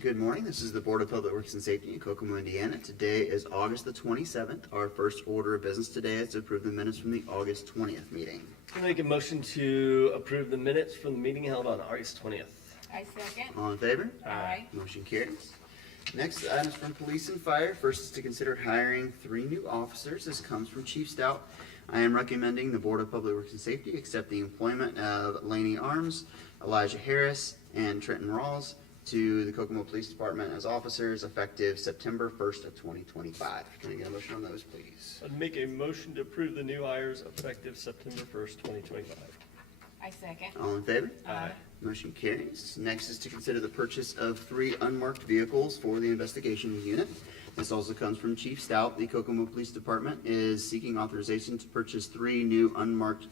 Good morning. This is the Board of Public Works and Safety in Kokomo, Indiana. Today is August the 27th. Our first order of business today is to approve the minutes from the August 20th meeting. I make a motion to approve the minutes from the meeting held on August 20th. I second. All in favor? Aye. Motion carries. Next item is from Police and Fire. First is to consider hiring 3 new officers. This comes from Chief Stout. I am recommending the Board of Public Works and Safety accept the employment of Laney Arms, Elijah Harris, and Trenton Rawls to the Kokomo Police Department as officers effective September 1st of 2025. Can I get a motion on those, please? I'd make a motion to approve the new hires effective September 1st, 2025. I second. All in favor? Aye. Motion carries. Next is to consider the purchase of 3 unmarked vehicles for the investigation unit. This also comes from Chief Stout. The Kokomo Police Department is seeking authorization to purchase 3 new unmarked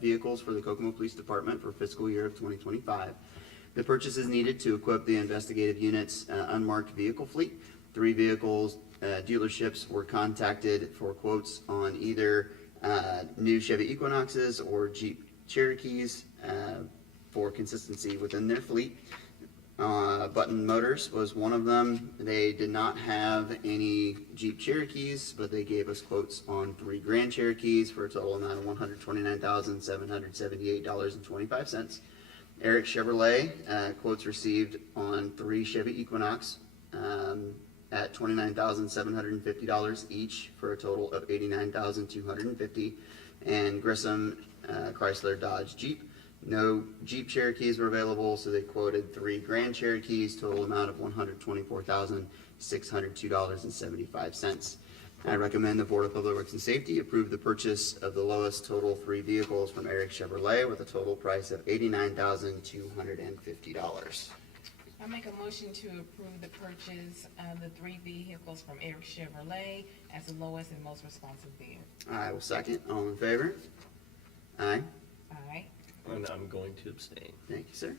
vehicles for the Kokomo Police Department for fiscal year of 2025. The purchase is needed to equip the investigative unit's unmarked vehicle fleet. 3 vehicles, dealerships were contacted for quotes on either new Chevy Equinoxes or Jeep Cherokees for consistency within their fleet. Button Motors was one of them. They did not have any Jeep Cherokees, but they gave us quotes on 3 Grand Cherokees for a total amount of $129,778.25. Eric Chevrolet, quotes received on 3 Chevy Equinox at $29,750 each for a total of $89,250. And Grissom Chrysler Dodge Jeep. No Jeep Cherokees were available, so they quoted 3 Grand Cherokees, total amount of $124,602.75. I recommend the Board of Public Works and Safety approve the purchase of the lowest total 3 vehicles from Eric Chevrolet with a total price of $89,250. I make a motion to approve the purchase of the 3 vehicles from Eric Chevrolet as the lowest and most responsive bid. I will second. All in favor? Aye. Aye. And I'm going to abstain. Thank you, sir.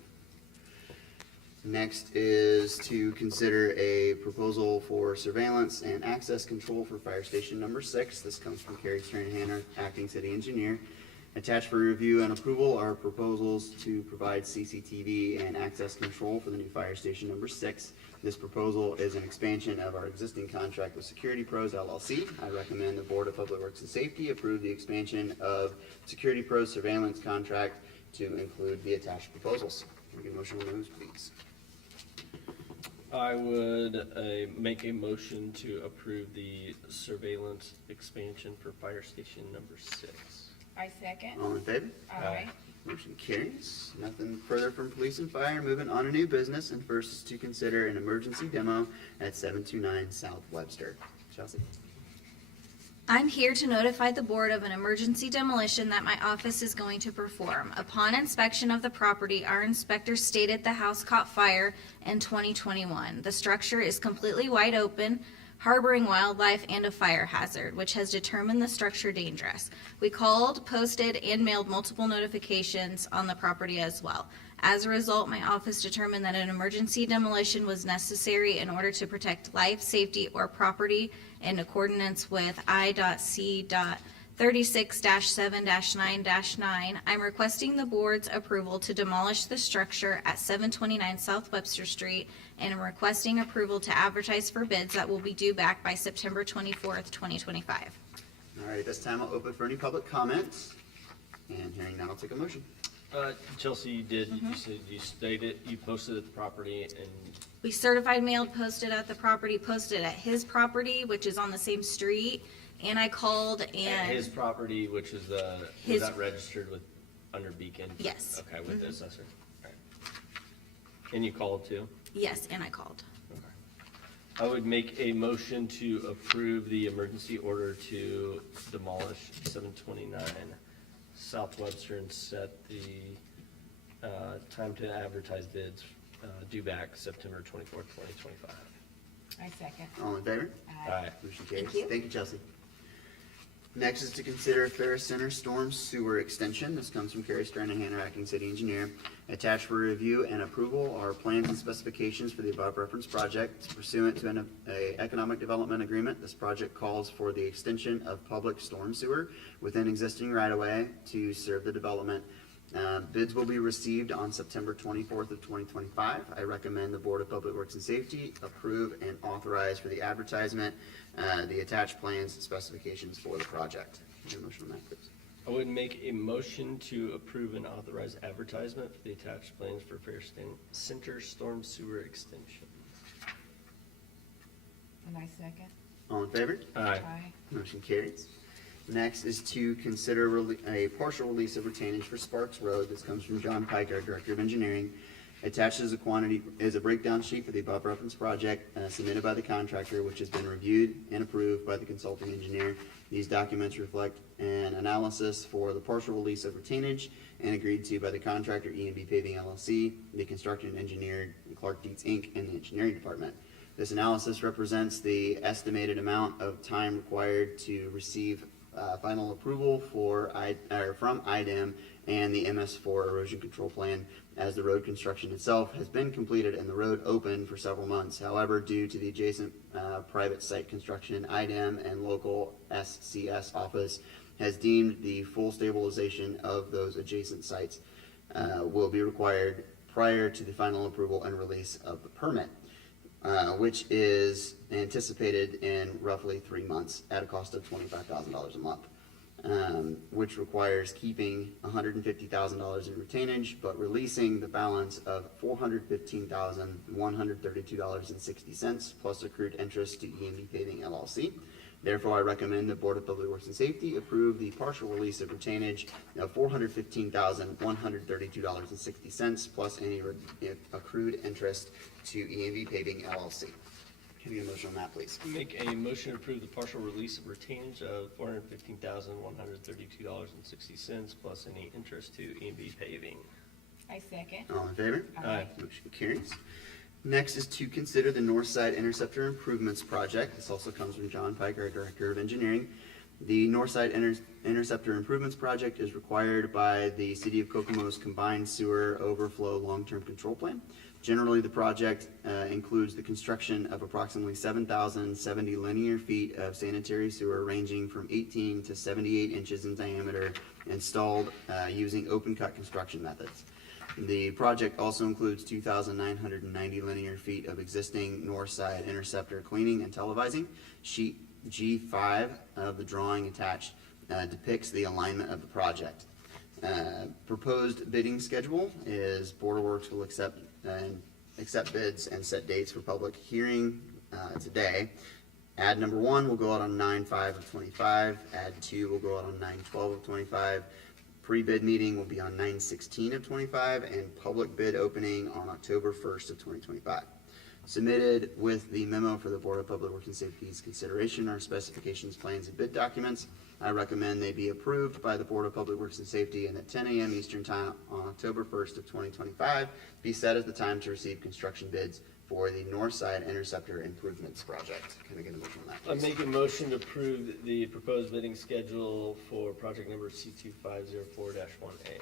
Next is to consider a proposal for surveillance and access control for Fire Station Number 6. This comes from Carrie Stranahan, Acting City Engineer. Attached for review and approval are proposals to provide CCTV and access control for the new Fire Station Number 6. This proposal is an expansion of our existing contract with Security Pros LLC. I recommend the Board of Public Works and Safety approve the expansion of Security Pros surveillance contract to include the attached proposals. Can we get a motion on those, please? I would make a motion to approve the surveillance expansion for fire station number 6. I second. All in favor? Aye. Motion carries. Nothing further from Police and Fire. Moving on to new business, and first is to consider an emergency demo at 729 South Webster. Chelsea? I'm here to notify the board of an emergency demolition that my office is going to perform. Upon inspection of the property, our inspector stated the house caught fire in 2021. The structure is completely wide open, harboring wildlife and a fire hazard, which has determined the structure dangerous. We called, posted, and mailed multiple notifications on the property as well. As a result, my office determined that an emergency demolition was necessary in order to protect life, safety, or property in accordance with I.C.36-7-9-9. I'm requesting the board's approval to demolish the structure at 729 South Webster Street, and I'm requesting approval to advertise for bids that will be due back by September 24th, 2025. All right, this time I'll open for any public comments. And hearing none, I'll take a motion. Chelsea, you did, you said you stated, you posted at the property and We certified mailed, posted at the property, posted at his property, which is on the same street, and I called at and, his property, which is was His- that registered with, under Beacon? Yes. Okay, with the assessor. All right. And you called too? yes, and I called. Okay. I would make a motion to approve the emergency order to demolish 729 South Webster and set the time to advertise bids due back September 24th, 2025. I second. All in favor? Aye. Motion carries. Thank you. Thank you, Chelsea. Next is to consider Ferris Center Storm Sewer Extension. This comes from Carrie Stranahan, Acting City Engineer. Attached for review and approval are plans and specifications for the above referenced project. Pursuant to an economic development agreement, this project calls for the extension of public storm sewer within existing right-of-way to serve the development. Bids will be received on September 24th of 2025. I recommend the Board of Public Works and Safety approve and authorize for the advertisement, the attached plans and specifications for the project. Need a motion on that, please? I would make a motion to approve and authorize advertisement for the attached plans for Fair Center Storm Sewer Extension. And I second. All in favor? Aye. Motion carries. Next is to consider a partial release of retainage for Sparks Road. This comes from John Pike, our Director of Engineering. Attached is a breakdown sheet for the above referenced project submitted by the contractor, which has been reviewed and approved by the consulting engineer. These documents reflect an analysis for the partial release of retainage and agreed to by the contractor E&B Paving LLC, the construction engineer Clark Dietz Inc., and the engineering department. This analysis represents the estimated amount of time required to receive final approval from IDEM and the MS4 erosion control plan, as the road construction itself has been completed and the road open for several months. However, due to the adjacent private site construction, IDEM and local SCS office has deemed the full stabilization of those adjacent sites will be required prior to the final approval and release of the permit, which is anticipated in roughly 3 months at a cost of $25,000 a month. Which requires keeping $150,000 in retainage, but releasing the balance of $415,132.60 plus accrued interest to E&B Paving LLC. Therefore, I recommend the Board of Public Works and Safety approve the partial release of retainage of $415,132.60 plus any accrued interest to E&B Paving LLC. Can I get a motion on that, please? Make a motion to approve the partial release of retainage of $415,132.60 plus any interest to E&B Paving. I second. All in favor? Aye. Motion carries. Next is to consider the North Side Interceptor Improvements Project. This also comes from John Pike, our Director of Engineering. The North Side Interceptor Improvements Project is required by the City of Kokomo's Combined Sewer Overflow Long-Term Control Plan. Generally, the project includes the construction of approximately 7,070 linear feet of sanitary sewer ranging from 18 to 78 inches in diameter, installed using open cut construction methods. The project also includes 2,990 linear feet of existing north side interceptor cleaning and televising. Sheet G5 of the drawing attached depicts the alignment of the project. Proposed bidding schedule is Board of Works will accept bids and set dates for public hearing today. Ad number 1 will go out on 9/5 of 25. Ad 2 will go out on 9/12 of 25. Pre-bid meeting will be on 9/16 of 25, and public bid opening on October 1st of 2025. Submitted with the memo for the Board of Public Works and Safety's consideration are specifications, plans, and bid documents. I recommend they be approved by the Board of Public Works and Safety and at 10 a.m. Eastern Time on October 1st of 2025 be set as the time to receive construction bids for the North Side Interceptor Improvements Project. Can I get a motion on that, I please? make a motion to approve the proposed bidding schedule for project number C2504-1A.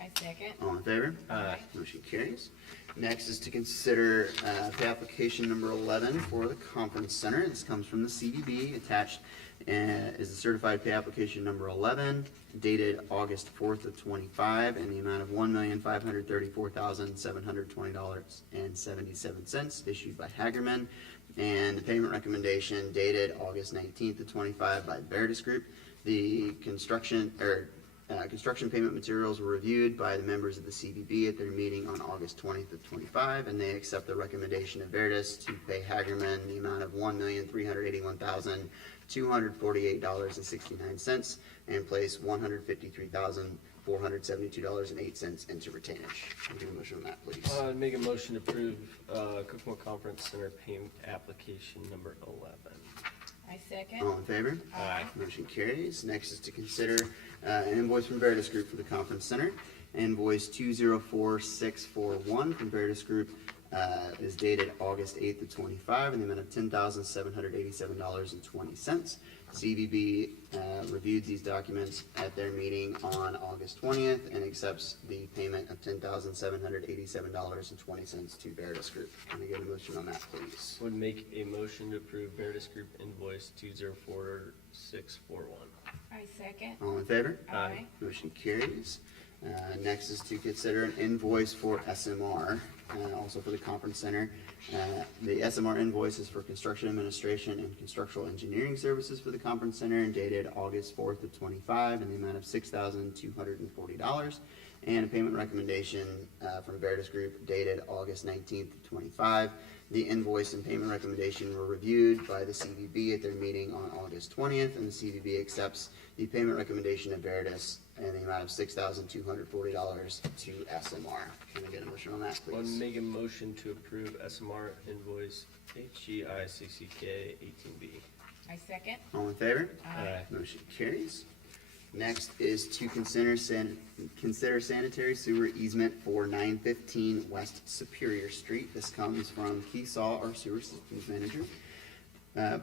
I second. All in favor? Aye. Motion carries. Next is to consider pay application number 11 for the conference center. This comes from the CDB. Attached is the certified pay application number 11, dated August 4th of 25, in the amount of $1,534,720.77, issued by Hagerman, and the payment recommendation dated August 19th of 25 by Veritas Group. The construction payment materials were reviewed by the members of the CBB at their meeting on August 20th of 25, and they accept the recommendation of Veritas to pay Hagerman the amount of $1,381,248.69 and place $153,472.08 into retainage. Can I get a motion on that, please? I'd make a motion to approve Kokomo Conference Center payment application number 11. I second. All in favor? Aye. Motion carries. Next is to consider an invoice from Veritas Group for the conference center. Invoice 204641 from Veritas Group is dated August 8th of 25 in the amount of $10,787.20. CBB reviewed these documents at their meeting on August 20th and accepts the payment of $10,787.20 to Veritas Group. Can I get a motion on that, please? Would make a motion to approve Veritas Group invoice 204641. I second. All in favor? Aye. Motion carries. Next is to consider an invoice for SMR, also for the conference center. The SMR invoice is for construction administration and constructional engineering services for the conference center and dated August 4th of 25 in the amount of $6,240. And a payment recommendation from Veritas Group dated August 19th of 25. The invoice and payment recommendation were reviewed by the CVB at their meeting on August 20th, and the CVB accepts the payment recommendation of Veritas in the amount of $6,240 to SMR. Can I get a motion on that, I would please? make a motion to approve SMR invoice HGICCK 18B. I second. All in favor? Aye. Motion carries. Next is to consider sanitary sewer easement for 915 West Superior Street. This comes from Keesaw, our sewer systems manager.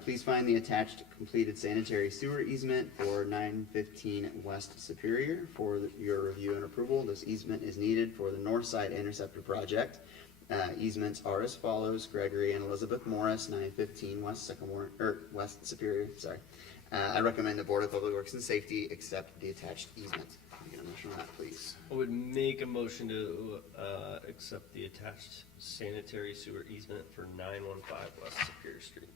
Please find the attached completed sanitary sewer easement for 915 West Superior for your review and approval. This easement is needed for the North Side Interceptor project. Easements are as follows: Gregory and Elizabeth Morris, 915 West Superior, sorry. I recommend the Board of Public Works and Safety accept the attached easement. Can I get a motion on that, please? I would make a motion to accept the attached sanitary sewer easement for 915 West Superior Street.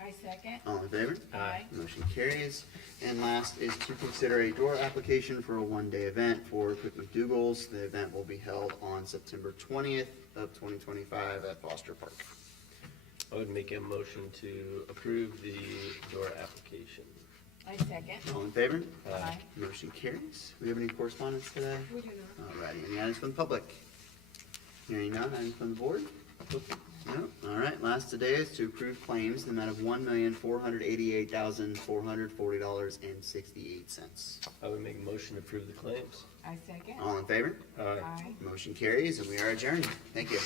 I second. All in favor? Aye. Motion carries. And last is to consider a door application for a one-day event for Quick McDougal's. The event will be held on September 20th of 2025 at Foster Park. I would make a motion to approve the door application. I second. All in favor? Aye. Motion carries. Do we have any correspondence today? We do not. Alrighty, any items from the public? Hearing none, items from the board? No? Alright, last today is to approve claims in the amount of $1,488,440.68. I would make a motion to approve the claims. I second. All in favor? Aye. Motion carries, and we are adjourned. Thank you.